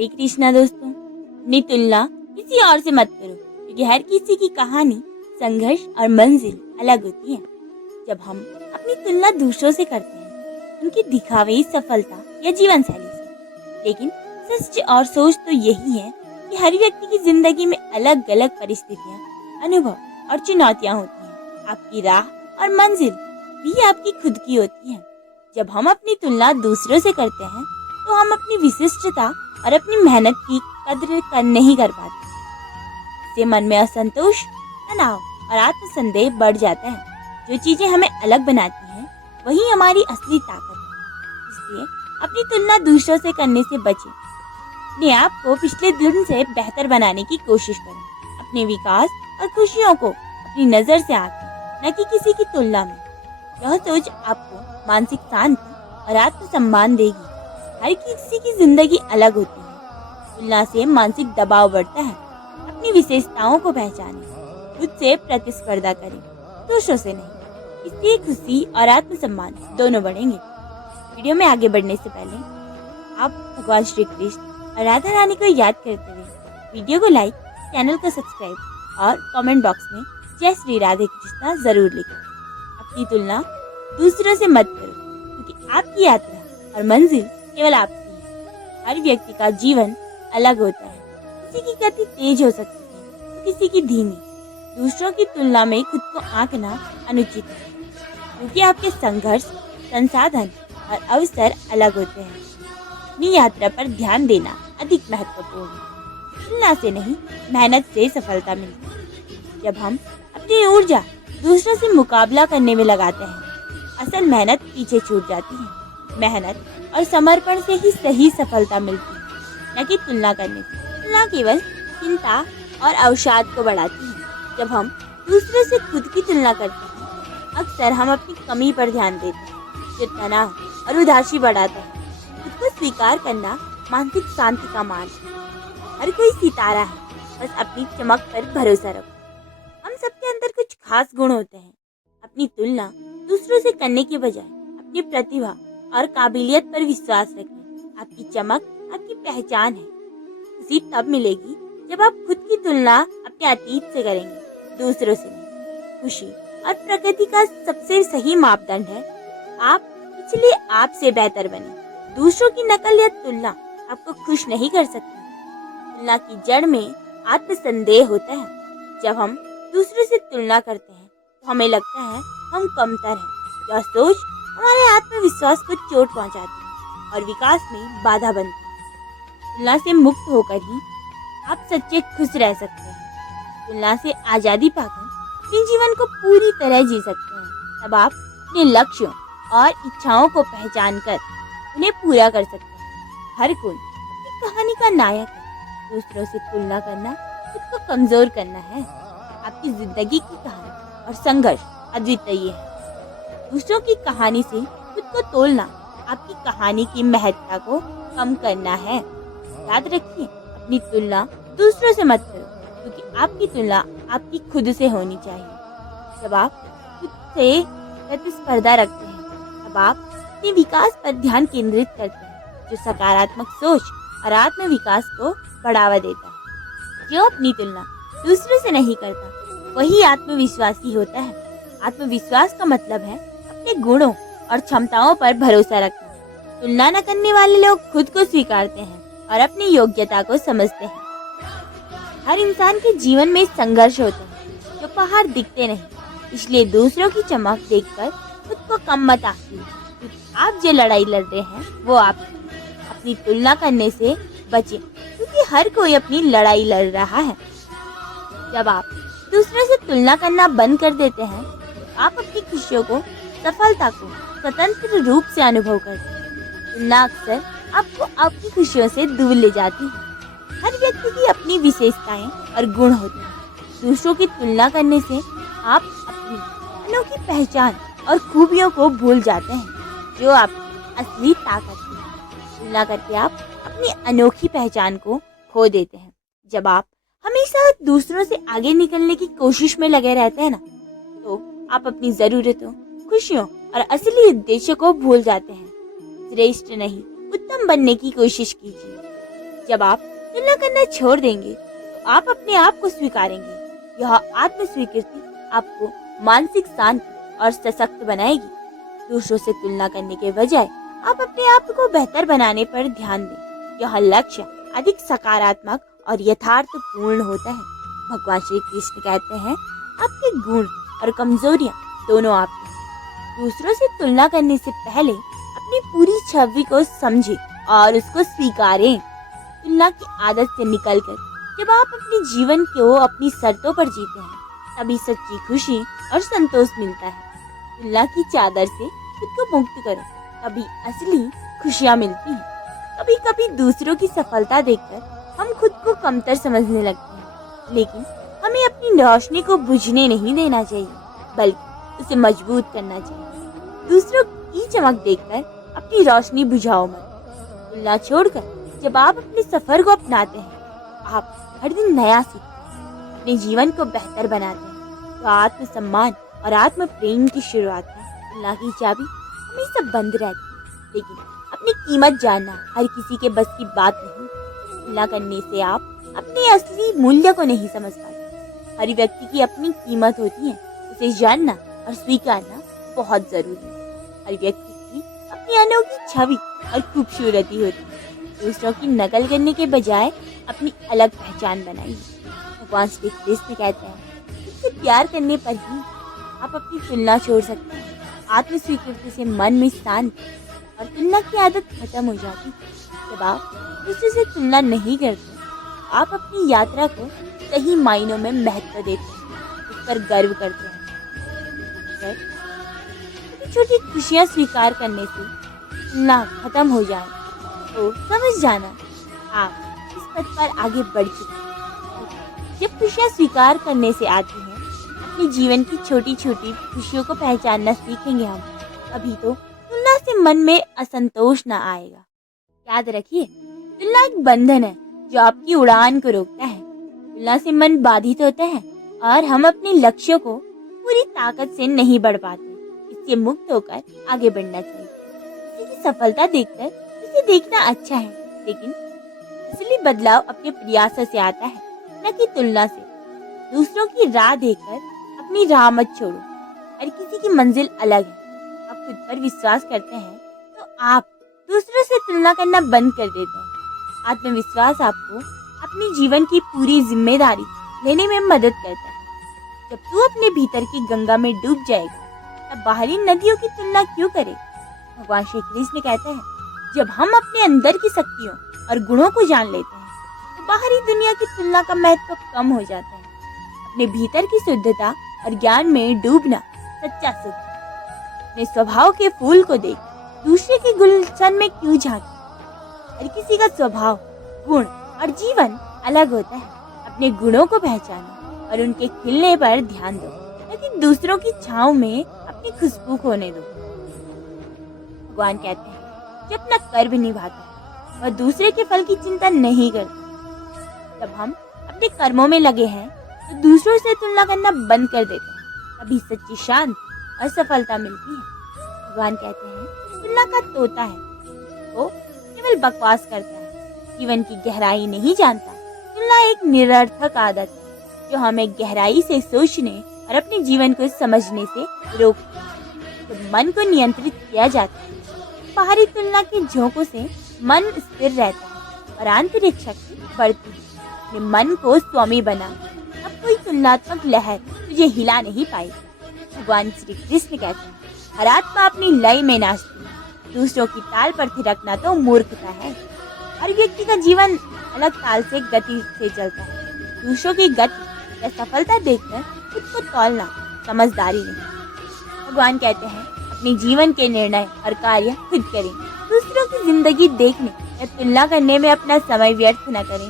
हरे कृष्णा दोस्तों, अपनी तुलना किसी और से मत करो क्योंकि हर किसी की कहानी, संघर्ष और मंजिल अलग होती है। जब हम अपनी तुलना दूसरों से करते हैं, उनकी दिखावे सफलता या जीवन शैली से, लेकिन सच और सोच तो यही है कि हर व्यक्ति की जिंदगी में अलग अलग परिस्थितियाँ, अनुभव और चुनौतियाँ होती हैं। आपकी राह और मंजिल भी आपकी खुद की होती है। जब हम अपनी तुलना दूसरों से करते हैं तो हम अपनी विशिष्टता और अपनी मेहनत की कद्र नहीं कर पाते। इससे मन में असंतोष, तनाव और आत्मसंदेह बढ़ जाता है। जो चीजें हमें अलग बनाती हैं वही हमारी असली ताकत है। इसलिए अपनी तुलना दूसरों से करने से बचें। अपने आप को पिछले दिन से बेहतर बनाने की कोशिश करें। अपने विकास और खुशियों को अपनी नजर से आंकें, न कि किसी की तुलना में। यह सोच आपको मानसिक शांति और आत्मसम्मान देगी। हर किसी की जिंदगी अलग होती है। तुलना से मानसिक दबाव बढ़ता है। अपनी विशेषताओं को पहचानें, खुद से प्रतिस्पर्धा करें, दूसरों से नहीं। इससे खुशी और आत्मसम्मान दोनों बढ़ेंगे। वीडियो में आगे बढ़ने से पहले आप भगवान श्री कृष्ण और राधा रानी को याद करते हुए वीडियो को लाइक, चैनल को सब्सक्राइब और कमेंट बॉक्स में जय श्री राधे कृष्णा जरूर लिखें। अपनी तुलना दूसरों से मत करो क्योंकि आपकी यात्रा और मंजिल केवल आपकी है। हर व्यक्ति का जीवन अलग होता है। किसी की गति तेज हो सकती है तो किसी की धीमी। दूसरों की तुलना में खुद को आंकना अनुचित है क्योंकि आपके संघर्ष, संसाधन और अवसर अलग होते हैं। अपनी यात्रा पर ध्यान देना अधिक महत्वपूर्ण है। तुलना से नहीं, मेहनत से सफलता मिलती है। जब हम अपनी ऊर्जा दूसरों से मुकाबला करने में लगाते हैं, असल मेहनत पीछे छूट जाती है। मेहनत और समर्पण से ही सही सफलता मिलती है, न कि तुलना करने से। तुलना केवल चिंता और अवसाद को बढ़ाती है। जब हम दूसरे से खुद की तुलना करते हैं, अक्सर हम अपनी कमी पर ध्यान देते हैं, जो तनाव और उदासी बढ़ाता है। खुद को स्वीकार करना मानसिक शांति का मार्ग है। हर कोई सितारा है, बस अपनी चमक पर भरोसा रखो। हम सबके अंदर कुछ खास गुण होते हैं। अपनी तुलना दूसरों से करने के बजाय अपनी प्रतिभा और काबिलियत पर विश्वास रखें। आपकी चमक आपकी पहचान है। खुशी तब मिलेगी जब आप खुद की तुलना अपने अतीत से करेंगे, दूसरों से नहीं। खुशी और प्रगति का सबसे सही मापदंड है आप पिछले आप से बेहतर बने। दूसरों की नकल या तुलना आपको खुश नहीं कर सकती। तुलना की जड़ में आत्मसंदेह होता है। जब हम दूसरों से तुलना करते हैं तो हमें लगता है हम कमतर हैं। यह सोच हमारे आत्मविश्वास को चोट पहुंचाती है और विकास में बाधा बनती है। तुलना से मुक्त होकर ही आप सच्चे खुश रह सकते हैं। तुलना से आजादी पाकर अपने जीवन को पूरी तरह जी सकते हैं। तब आप अपने लक्ष्यों और इच्छाओं को पहचान कर उन्हें पूरा कर सकते हैं। हर कोई अपनी कहानी का नायक है। दूसरों से तुलना करना खुद को कमजोर करना है। आपकी जिंदगी की कहानी और संघर्ष अद्वितीय है। दूसरों की कहानी से खुद को तोलना आपकी कहानी की महत्ता को कम करना है। याद रखिए, अपनी तुलना दूसरों से मत करो क्योंकि आपकी तुलना आपकी खुद से होनी चाहिए। जब आप खुद से प्रतिस्पर्धा रखते हैं तब आप अपने विकास पर ध्यान केंद्रित करते हैं, जो सकारात्मक सोच और आत्मविकास को बढ़ावा देता है। जो अपनी तुलना दूसरों से नहीं करता वही आत्मविश्वासी होता है। आत्मविश्वास का मतलब है अपने गुणों और क्षमताओं पर भरोसा रखना। तुलना न करने वाले लोग खुद को स्वीकारते हैं और अपनी योग्यता को समझते हैं। हर इंसान के जीवन में संघर्ष होते हैं जो पहाड़ दिखते नहीं। इसलिए दूसरों की चमक देखकर खुद को कम मत आंकिए। आप जो लड़ाई लड़ रहे हैं वो आपकी। अपनी तुलना करने से बचें क्योंकि हर कोई अपनी लड़ाई लड़ रहा है। जब आप दूसरों से तुलना करना बंद कर देते हैं, आप अपनी खुशियों को, सफलता को स्वतंत्र रूप से अनुभव करते हैं। तुलना अक्सर आपको आपकी खुशियों से दूर ले जाती है। हर व्यक्ति की अपनी विशेषताएं और गुण होते हैं। दूसरों की तुलना करने से आप अपनी अनोखी पहचान और खूबियों को भूल जाते हैं, जो आपकी असली ताकत है। तुलना करके आप अपनी अनोखी पहचान को खो देते हैं। जब आप हमेशा दूसरों से आगे निकलने की कोशिश में लगे रहते हैं ना, तो आप अपनी जरूरतों, खुशियों और असली उद्देश्य को भूल जाते हैं। श्रेष्ठ नहीं, उत्तम बनने की कोशिश कीजिए। जब आप तुलना करना छोड़ देंगे तो आप अपने आप को स्वीकारेंगे। यह आत्म स्वीकृति आपको मानसिक शांति और सशक्त बनाएगी। दूसरों से तुलना करने के बजाय आप अपने आप को बेहतर बनाने पर ध्यान दें। यह लक्ष्य अधिक सकारात्मक और यथार्थपूर्ण होता है। भगवान श्री कृष्ण कहते हैं, आपके गुण और कमजोरियां दोनों आपके हैं। दूसरों से तुलना करने से पहले अपनी पूरी छवि को समझें और उसको स्वीकारें। तुलना की आदत से निकलकर जब आप अपने जीवन को अपनी शर्तों पर जीते हैं, तभी सच्ची खुशी और संतोष मिलता है। तुलना की चादर से खुद को मुक्त करो, तभी असली खुशियाँ मिलती हैं। कभी कभी दूसरों की सफलता देखकर हम खुद को कमतर समझने लगते हैं, लेकिन हमें अपनी रोशनी को बुझने नहीं देना चाहिए, बल्कि उसे मजबूत करना चाहिए। दूसरों की चमक देखकर अपनी रोशनी बुझाओ मत। तुलना छोड़कर जब आप अपने सफर को अपनाते हैं, आप हर दिन नया सीखते हैं, अपने जीवन को बेहतर बनाते हैं। तो आत्मसम्मान और आत्म प्रेम की शुरुआत है। तुलना की चाबी हमेशा बंद रहती है, लेकिन अपनी कीमत जानना हर किसी के बस की बात नहीं। तुलना करने से आप अपने असली मूल्य को नहीं समझ पाते। हर व्यक्ति की अपनी कीमत होती है, उसे जानना और स्वीकारना बहुत जरूरी है। हर व्यक्ति की अपनी अनोखी छवि और खूबसूरती होती है। दूसरों की नकल करने के बजाय अपनी अलग पहचान बनाइए। भगवान श्री कृष्ण कहते हैं, इससे प्यार करने पर ही आप अपनी तुलना छोड़ सकते हैं। आत्म स्वीकृति से मन में शांति और तुलना की आदत खत्म हो जाती है। जब आप दूसरे से तुलना नहीं करते, आप अपनी यात्रा को सही मायनों में महत्व देते हैं, उस पर गर्व करते हैं। छोटी छोटी खुशियाँ स्वीकार करने से तुलना खत्म हो जाए तो समझ जाना आप इस पथ पर आगे बढ़ चुके हैं। जब खुशियाँ स्वीकार करने से आती हैं, अपने जीवन की छोटी छोटी खुशियों को पहचानना सीखेंगे हम, अभी तो तुलना से मन में असंतोष न आएगा। याद रखिए, तुलना एक बंधन है जो आपकी उड़ान को रोकता है। तुलना से मन बाधित होता है और हम अपने लक्ष्यों को पूरी ताकत से नहीं बढ़ पाते। इससे मुक्त होकर आगे बढ़ना चाहिए। किसी की सफलता देखकर इसे देखना अच्छा है, लेकिन असली बदलाव अपने प्रयासों से आता है, न कि तुलना से। दूसरों की राह देखकर अपनी राह मत छोड़ो। हर किसी की मंजिल अलग है। आप खुद पर विश्वास करते हैं तो आप दूसरों से तुलना करना बंद कर देते हैं। आत्मविश्वास आपको अपने जीवन की पूरी जिम्मेदारी लेने में मदद करता है। जब तू अपने भीतर की गंगा में डूब जाएगा, तब बाहरी नदियों की तुलना क्यों करे। भगवान श्री कृष्ण कहते हैं, जब हम अपने अंदर की शक्तियों और गुणों को जान लेते हैं, तो बाहरी दुनिया की तुलना का महत्व कम हो जाता है। अपने भीतर की शुद्धता और ज्ञान में डूबना सच्चा सुख है। अपने स्वभाव के फूल को देख दूसरे के गुलशन में क्यों झांके। हर किसी का स्वभाव, गुण और जीवन अलग होता है। अपने गुणों को पहचानो और उनके खिलने पर ध्यान दो, लेकिन दूसरों की छांव में अपनी खुशबू खोने दो। भगवान कहते हैं, जो अपना कर्म निभाता है वह दूसरे के फल की चिंता नहीं करता। जब हम अपने कर्मों में लगे हैं तो दूसरों से तुलना करना बंद कर देते हैं, तभी सच्ची शांति और सफलता मिलती है। भगवान कहते हैं, तुलना का तोता है, वो केवल बकवास करता है, जीवन की गहराई नहीं जानता। तुलना एक निरर्थक आदत है जो हमें गहराई से सोचने और अपने जीवन को समझने से रोकती है। जब मन को नियंत्रित किया जाता है, बाहरी तुलना के झोंकों से मन स्थिर रहता है और आंतरिक शक्ति बढ़ती है। अपने मन को स्वामी बना, अब कोई तुलनात्मक लहर तुझे हिला नहीं पाएगी। भगवान श्री कृष्ण कहते हैं, हर आत्मा अपनी लय में नाचती है, दूसरों की ताल पर थिरकना तो मूर्खता है। हर व्यक्ति का जीवन अलग ताल से गति से चलता है। दूसरों की गति या सफलता देखकर खुद को तौलना समझदारी नहीं। भगवान कहते हैं, अपने जीवन के निर्णय और कार्य खुद करें। दूसरों की जिंदगी देखने या तुलना करने में अपना समय व्यर्थ न करें।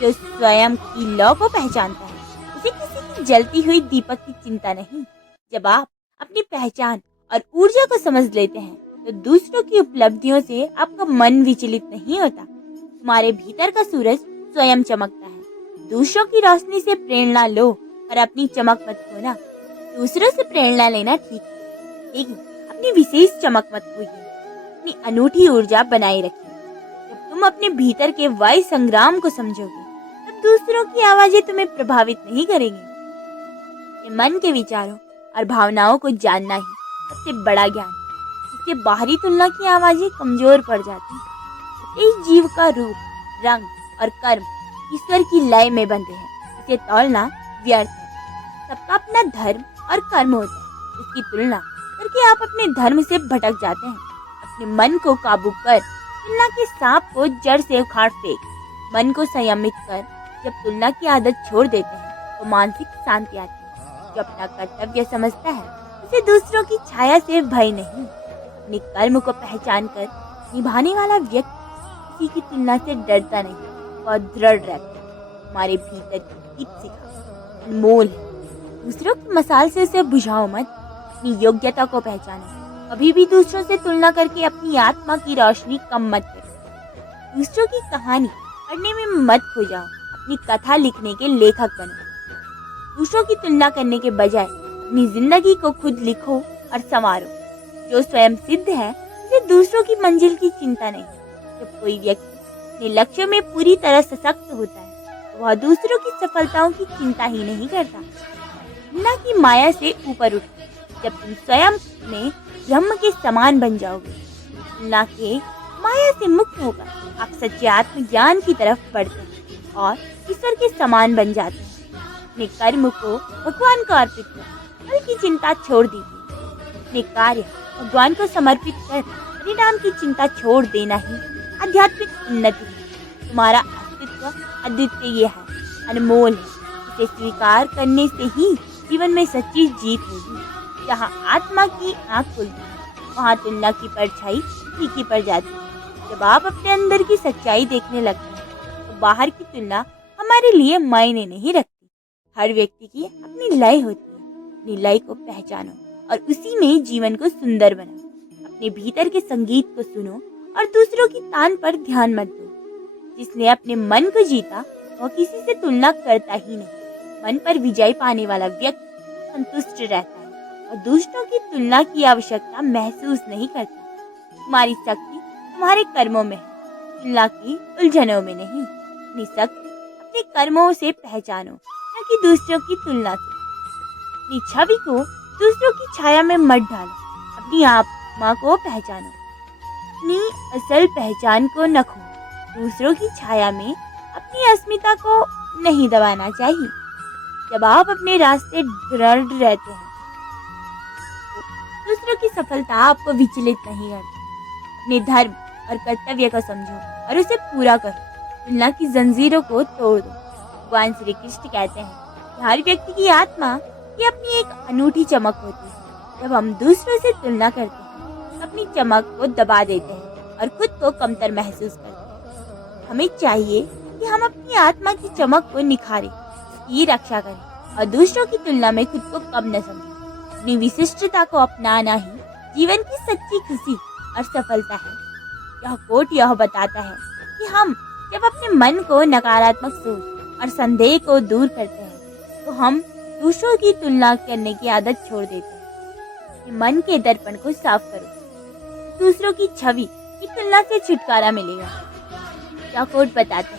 जो स्वयं की लौ को पहचानता है, उसे किसी की जलती हुई दीपक की चिंता नहीं। जब आप अपनी पहचान और ऊर्जा को समझ लेते हैं, तो दूसरों की उपलब्धियों से आपका मन विचलित नहीं होता। तुम्हारे भीतर का सूरज स्वयं चमकता है। दूसरों की रोशनी से प्रेरणा लो और अपनी चमक मत खोना। दूसरों से प्रेरणा लेना ठीक है, लेकिन अपनी विशेष चमक मत खोइए। अपनी अनूठी ऊर्जा बनाए रखिए। जब तुम तुम अपने भीतर के वायु संग्राम को समझोगे, तब दूसरों की आवाजें तुम्हें प्रभावित नहीं करेंगी। अपने मन के विचारों और भावनाओं को जानना ही सबसे बड़ा ज्ञान है। इससे बाहरी तुलना की आवाजें कमजोर पड़ जाती हैं। इस जीव का रूप, रंग और कर्म ईश्वर की लय में बंधे हैं। इसे तौलना व्यर्थ है। सबका अपना धर्म और कर्म होता है। इसकी तुलना करके आप अपने धर्म से भटक जाते हैं। अपने मन को काबू कर तुलना के सांप को जड़ से उखाड़ फेंक। मन को संयमित कर जब तुलना की आदत छोड़ देते हैं तो मानसिक शांति आती है। जो अपना कर्तव्य समझता है उसे दूसरों की छाया से भय नहीं। अपने कर्म को पहचान कर निभाने वाला व्यक्ति किसी की तुलना से डरता नहीं और दृढ़ रहता है। हमारे भीतर की गीत सिखा अनमोल है। दूसरों की मसाल से उसे बुझाओ मत। अपनी योग्यता को पहचानो। कभी भी दूसरों से तुलना करके अपनी आत्मा की रोशनी कम मत करो। दूसरों की कहानी पढ़ने में मत खो जाओ। अपनी कथा लिखने के लेखक बनो। दूसरों की तुलना करने के बजाय अपनी जिंदगी को खुद लिखो और संवारो। जो स्वयं सिद्ध है उसे दूसरों की मंजिल की चिंता नहीं। जब कोई व्यक्ति अपने लक्ष्य में पूरी तरह सशक्त होता है तो वह दूसरों की सफलताओं की चिंता ही नहीं करता। तुलना की माया से ऊपर उठो। जब तुम स्वयं में ब्रह्म के समान बन जाओगे, तुलना के माया से मुक्त होकर आप सच्चे आत्मज्ञान की तरफ बढ़ते हैं और ईश्वर के समान बन जाते हैं। अपने कर्म को भगवान को अर्पित कर फल की चिंता छोड़ दीजिए। अपने कार्य भगवान को समर्पित कर परिणाम की चिंता छोड़ देना ही आध्यात्मिक उन्नति है। तुम्हारा अस्तित्व अद्वितीय है, अनमोल है। इसे स्वीकार करने से ही जीवन में सच्ची जीत होगी। जहाँ आत्मा की आंख खुलती है वहाँ तुलना की परछाई फीकी पड़ जाती है। जब आप अपने अंदर की सच्चाई देखने लगते हैं तो बाहर की तुलना हमारे लिए मायने नहीं रखती। हर व्यक्ति की अपनी लय होती है। अपनी लय को पहचानो और उसी में जीवन को सुंदर बनाओ। अपने भीतर के संगीत को सुनो और दूसरों की तान पर ध्यान मत दो। जिसने अपने मन को जीता वह किसी से तुलना करता ही नहीं। मन पर विजय पाने वाला व्यक्ति संतुष्ट रहता है और दूसरों की तुलना की आवश्यकता महसूस नहीं करता। तुम्हारी शक्ति तुम्हारे कर्मों में है, तुलना की उलझनों में नहीं। अपनी शक्ति अपने कर्मों से पहचानो, न कि दूसरों की तुलना से। अपनी छवि को दूसरों की छाया में मत डालो। अपनी आत्मा को पहचानो, अपनी असल पहचान को न खो। दूसरों की छाया में अपनी अस्मिता को नहीं दबाना चाहिए। जब आप अपने रास्ते दृढ़ रहते हैं तो दूसरों की सफलता आपको विचलित नहीं करती। अपने धर्म और कर्तव्य को समझो और उसे पूरा करो। तुलना की जंजीरों को तोड़ दो। भगवान श्री कृष्ण कहते हैं कि हर व्यक्ति की आत्मा की अपनी एक अनूठी चमक होती है। जब हम दूसरों से तुलना करते हैं तो अपनी चमक को दबा देते हैं और खुद को कमतर महसूस करते हैं। हमें चाहिए कि हम अपनी आत्मा की चमक को निखारें, इसकी रक्षा करें और दूसरों की तुलना में खुद को कम न समझें। अपनी विशिष्टता को अपनाना ही जीवन की सच्ची खुशी और सफलता है। यह कोट यह बताता है कि हम जब अपने मन को नकारात्मक सोच और संदेह को दूर करते हैं तो हम दूसरों की तुलना करने की आदत छोड़ देते हैं। अपने मन के दर्पण को साफ करो। दूसरों की छवि की तुलना से छुटकारा मिलेगा। यह कोट बताता है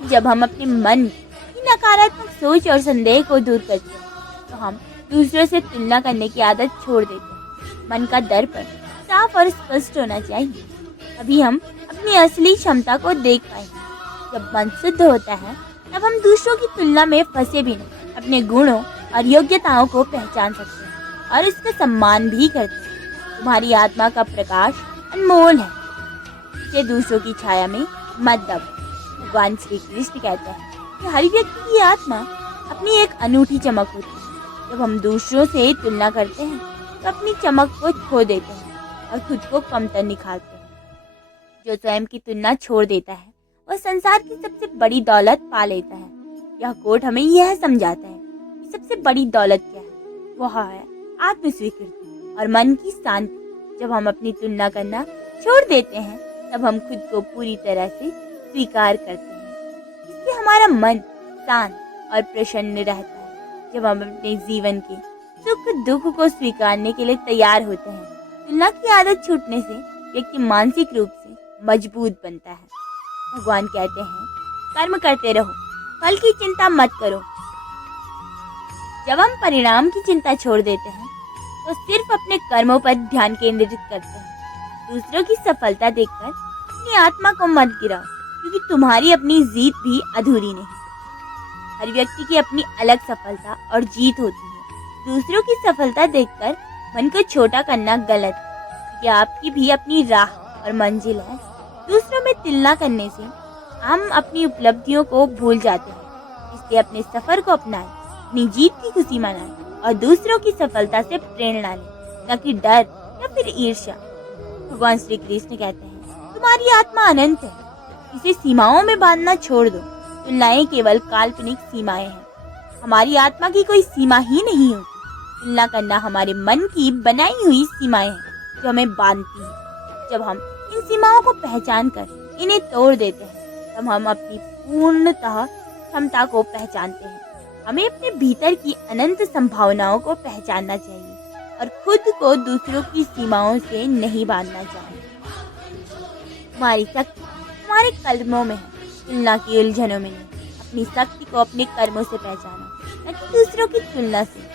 कि जब हम अपने मन की नकारात्मक सोच और संदेह को दूर करते हैं तो हम दूसरों से तुलना करने की आदत छोड़ देते हैं। मन का दर्पण साफ और स्पष्ट होना चाहिए, तभी हम अपनी असली क्षमता को देख पाएंगे। जब मन शुद्ध होता है तब हम दूसरों की तुलना में फंसे भी नहीं, अपने गुणों और योग्यताओं को पहचान सकते हैं और इसका सम्मान भी करते हैं। तुम्हारी आत्मा का प्रकाश अनमोल है, इसे दूसरों की छाया में मत दबो। भगवान श्री कृष्ण कहते हैं कि हर व्यक्ति की आत्मा अपनी एक अनूठी चमक होती है। जब हम दूसरों से तुलना करते हैं तो अपनी चमक को खो देते हैं और खुद को कमतर निखारते हैं। जो स्वयं की तुलना छोड़ देता है वह संसार की सबसे बड़ी दौलत पा लेता है। यह कोट हमें यह समझाता है कि सबसे बड़ी दौलत क्या है। वह है आत्मस्वीकृति और मन की शांति। जब हम अपनी तुलना करना छोड़ देते हैं तब हम खुद को पूरी तरह से स्वीकार करते हैं। इससे हमारा मन शांत और प्रसन्न रहता है। जब हम अपने जीवन के सुख दुख को स्वीकारने के लिए तैयार होते हैं, तुलना की आदत छूटने से व्यक्ति मानसिक रूप से मजबूत बनता है। भगवान कहते हैं, कर्म करते रहो, फल की चिंता मत करो। जब हम परिणाम की चिंता छोड़ देते हैं तो सिर्फ अपने कर्मों पर ध्यान केंद्रित करते हैं। दूसरों की सफलता देखकर अपनी आत्मा को मत गिराओ, क्योंकि तुम्हारी अपनी जीत भी अधूरी नहीं। हर व्यक्ति की अपनी अलग सफलता और जीत होती है। दूसरों की सफलता देखकर मन को छोटा करना गलत है, क्योंकि आपकी भी अपनी राह और मंजिल है। दूसरों में तुलना करने से हम अपनी उपलब्धियों को भूल जाते हैं। इसलिए अपने सफर को अपनाएं, अपनी जीत की खुशी मनाएं और दूसरों की सफलता से प्रेरणा लें, न कि डर या फिर ईर्ष्या। भगवान श्री कृष्ण कहते हैं, तुम्हारी आत्मा अनंत है, इसे सीमाओं में बांधना छोड़ दो। तुलनाएं केवल काल्पनिक सीमाएं हैं। हमारी आत्मा की कोई सीमा ही नहीं होती। तुलना करना हमारे मन की बनाई हुई सीमाएं हैं जो हमें बांधती हैं। जब हम इन सीमाओं को पहचान कर इन्हें तोड़ देते हैं, तब हम अपनी पूर्णतः क्षमता को पहचानते हैं। हमें अपने भीतर की अनंत संभावनाओं को पहचानना चाहिए और खुद को दूसरों की सीमाओं से नहीं बांधना चाहिए। तुम्हारी शक्ति तुम्हारे कदमों में है, तुलना की उलझनों में नहीं। अपनी शक्ति को अपने कर्मों से पहचाना, न कि दूसरों की तुलना से।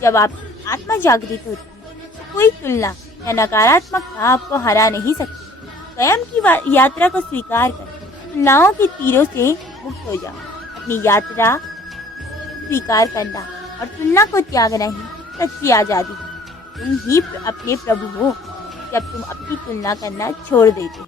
जब आपकी आत्मा जागृत होती है तो कोई तुलना या नकारात्मकता आपको हरा नहीं सकती। स्वयं की यात्रा को स्वीकार कर तुलनाओं के तीरों से मुक्त हो जाओ। अपनी यात्रा स्वीकार करना और तुलना को त्यागना ही सच्ची आजादी है। तुम ही अपने प्रभु हो जब तुम अपनी तुलना करना छोड़ देते हो।